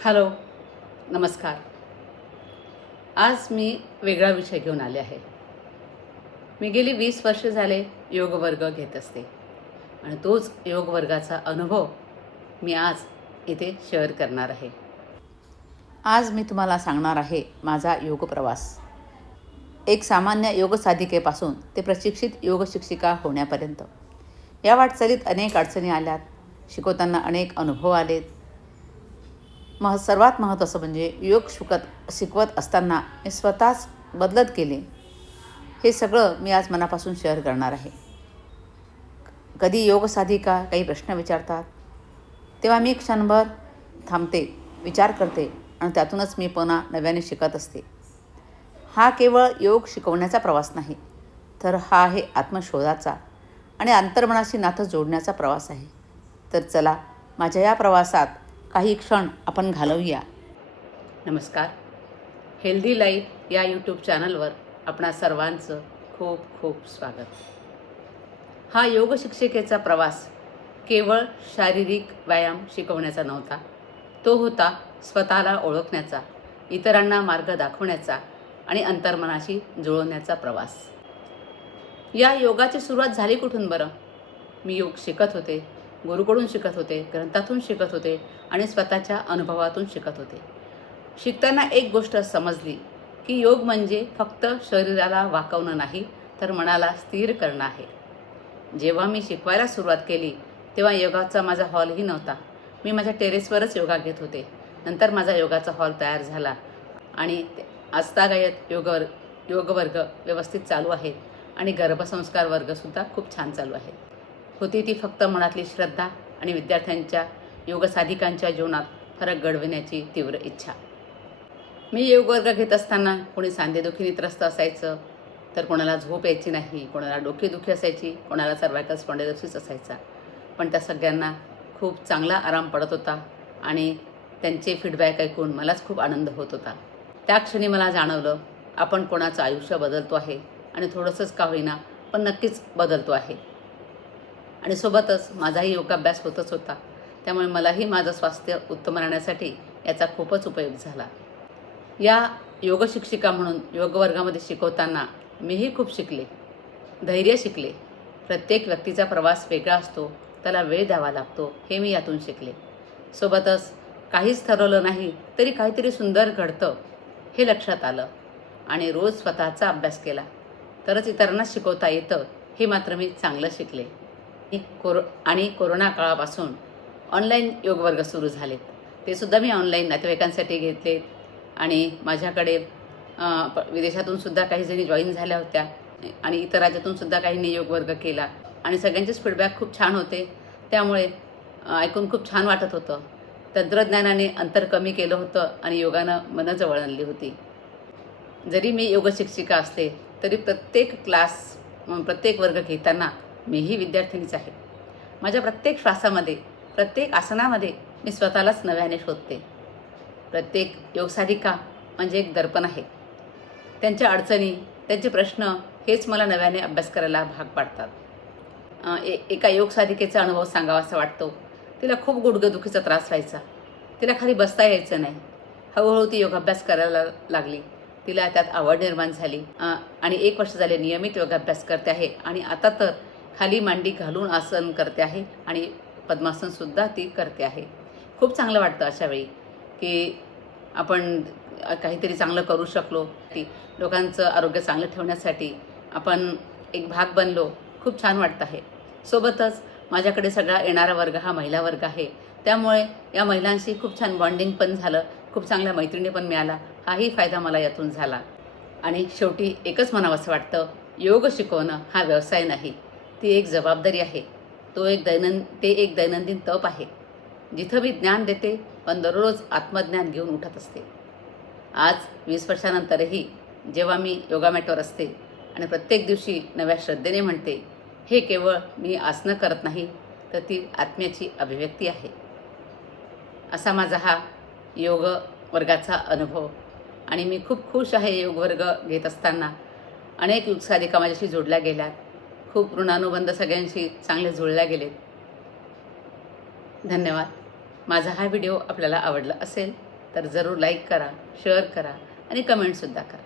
Hello नमस्कार. आज मी वेगळा विषय घेऊन आले आहे. मी गेली वीस वर्ष झाले योग वर्ग घेत असते आणि तोच योग वर्गाचा अनुभव मी आज इथे शेअर करणार आहे. आज मी तुम्हाला सांगणार आहे माझा योग प्रवास एक सामान्य योग साधिकेपासून ते प्रशिक्षित योग शिक्षिका होण्यापर्यंत. या वाटचालीत अनेक अडचणी आल्यात. शिकवताना अनेक अनुभव आलेत. मह सर्वात महत्त्वाचं म्हणजे योग शिकत शिकवत असताना मी स्वतःच बदलत गेले. हे सगळं मी आज मनापासून शेअर करणार आहे. कधी योग साधिका काही प्रश्न विचारतात तेव्हा मी क्षणभर थांबते विचार करते आणि त्यातूनच मी पुन्हा नव्याने शिकत असते. हा केवळ योग शिकवण्याचा प्रवास नाही तर हा आहे आत्मशोधाचा आणि अंतर्मनाशी नातं जोडण्याचा प्रवास आहे. तर चला माझ्या या प्रवासात काही क्षण आपण घालवूया. नमस्कार. हेल्दी लाईफ या यूट्यूब चॅनलवर आपणा सर्वांचं खूप खूप स्वागत. हा योग शिक्षिकेचा प्रवास केवळ शारीरिक व्यायाम शिकवण्याचा नव्हता. तो होता स्वतःला ओळखण्याचा इतरांना मार्ग दाखवण्याचा आणि अंतर्मनाशी जुळवण्याचा प्रवास. या योगाची सुरुवात झाली कुठून बरं? मी योग शिकत होते. गुरुकडून शिकत होते ग्रंथातून शिकत होते आणि स्वतःच्या अनुभवातून शिकत होते. शिकताना एक गोष्ट समजली की योग म्हणजे फक्त शरीराला वाकवणं नाही तर मनाला स्थिर करणं आहे. जेव्हा मी शिकवायला सुरुवात केली तेव्हा योगाचा माझा हॉलही नव्हता. मी माझ्या टेरेसवरच योगा घेत होते. नंतर माझा योगाचा हॉल तयार झाला आणि आजतागायत योग योग वर्ग व्यवस्थित चालू आहेत आणि गर्भसंस्कार वर्गसुद्धा खूप छान चालू आहेत होती ती फक्त मनातली श्रद्धा आणि विद्यार्थ्यांच्या योगसाधिकांच्या जीवनात फरक घडविण्याची तीव्र इच्छा. मी योग वर्ग घेत असताना कोणी सांधेदुखीने त्रस्त असायचं तर कोणाला झोप यायची नाही कोणाला डोकेदुखी असायची कोणाला सर्वायकल स्पॉन्डेलोसिस असायचा. पण त्या सगळ्यांना खूप चांगला आराम पडत होता आणि त्यांचे फीडबॅक ऐकून मलाच खूप आनंद होत होता. त्या क्षणी मला जाणवलं आपण कोणाचं आयुष्य बदलतो आहे आणि थोडंसंच का होईना पण नक्कीच बदलतो आहे. आणि सोबतच माझाही योगाभ्यास होतच होता. त्यामुळे मलाही माझं स्वास्थ्य उत्तम राहण्यासाठी याचा खूपच उपयोग झाला. या योगशिक्षिका म्हणून योग वर्गामध्ये शिकवताना मीही खूप शिकले. धैर्य शिकले. प्रत्येक व्यक्तीचा प्रवास वेगळा असतो. त्याला वेळ द्यावा लागतो. हे मी यातून शिकले. सोबतच काहीच ठरवलं नाही तरी काहीतरी सुंदर घडतं हे लक्षात आलं. आणि रोज स्वतःचा अभ्यास केला. तरच इतरांना शिकवता येतं हे मात्र मी चांगलं शिकले. कोरो आणि कोरोना काळापासून ऑनलाईन योग वर्ग सुरू झालेत. ते सुद्धा मी ऑनलाईन नातेवाईकांसाठी घेतलेत. आणि माझ्याकडे विदेशातून सुद्धा काही जणी जॉईन झाल्या होत्या. आणि इतर राज्यातून सुद्धा काहींनी योग वर्ग केला. आणि सगळ्यांचेच फीडबॅक खूप छान होते. त्यामुळे ऐकून खूप छान वाटत होतं. तंत्रज्ञानाने अंतर कमी केलं होतं आणि योगानं मनं जवळ आणली होती. जरी मी योग शिक्षिका असते तरी प्रत्येक क्लास प्रत्येक वर्ग घेताना मीही विद्यार्थिनीच आहे. माझ्या प्रत्येक श्वासामध्ये प्रत्येक आसनामध्ये मी स्वतःलाच नव्याने शोधते. प्रत्येक योगसाधिका म्हणजे एक दर्पण आहे. त्यांच्या अडचणी त्यांचे प्रश्न हेच मला नव्याने अभ्यास करायला भाग पाडतात. ए एका योगसाधिकेचा अनुभव सांगावा असा वाटतो. तिला खूप गुडघेदुखीचा त्रास व्हायचा. तिला खाली बसता यायचं नाही. हळूहळू ती योगाभ्यास करायला लागली. तिला त्यात आवड निर्माण झाली. आणि एक वर्ष झाले नियमित योगाभ्यास करते आहे. आणि आता तर खाली मांडी घालून आसन करते आहे आणि पद्मासनसुद्धा ती करते आहे. खूप चांगलं वाटतं अशा वेळी की आपण काहीतरी चांगलं करू शकलो. की लोकांचं आरोग्य चांगलं ठेवण्यासाठी आपण एक भाग बनलो. खूप छान वाटतं आहे. सोबतच माझ्याकडे सगळा येणारा वर्ग हा महिला वर्ग आहे. त्यामुळे या महिलांशी खूप छान बॉन्डिंग पण झालं. खूप चांगल्या मैत्रिणी पण मिळाला हाही फायदा मला यातून झाला. आणि शेवटी एकच म्हणावंसं वाटतं योग शिकवणं हा व्यवसाय नाही. ती एक जबाबदारी आहे. तो एक दैनं ते एक दैनंदिन तप आहे. जिथं मी ज्ञान देते पण दररोज आत्मज्ञान घेऊन उठत असते. आज वीस वर्षानंतरही जेव्हा मी योगा मॅटवर असते आणि प्रत्येक दिवशी नव्या श्रद्धेने म्हणते हे केवळ मी आसनं करत नाही तर ती आत्म्याची अभिव्यक्ती आहे. असा माझा हा योग वर्गाचा अनुभव. आणि मी खूप खुश आहे योग वर्ग घेत असताना. अनेक युगसाधिका माझ्याशी जोडल्या गेल्यात. खूप ऋणानुबंध सगळ्यांशी चांगले जुळल्या गेलेत. धन्यवाद. माझा हा व्हिडिओ आपल्याला आवडला असेल तर जरूर लाईक करा शेअर करा आणि कमेंटसुद्धा करा.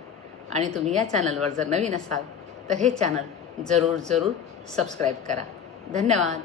आणि तुम्ही या चॅनलवर जर नवीन असाल तर हे चॅनल जरूर जरूर सबस्क्राईब करा. धन्यवाद.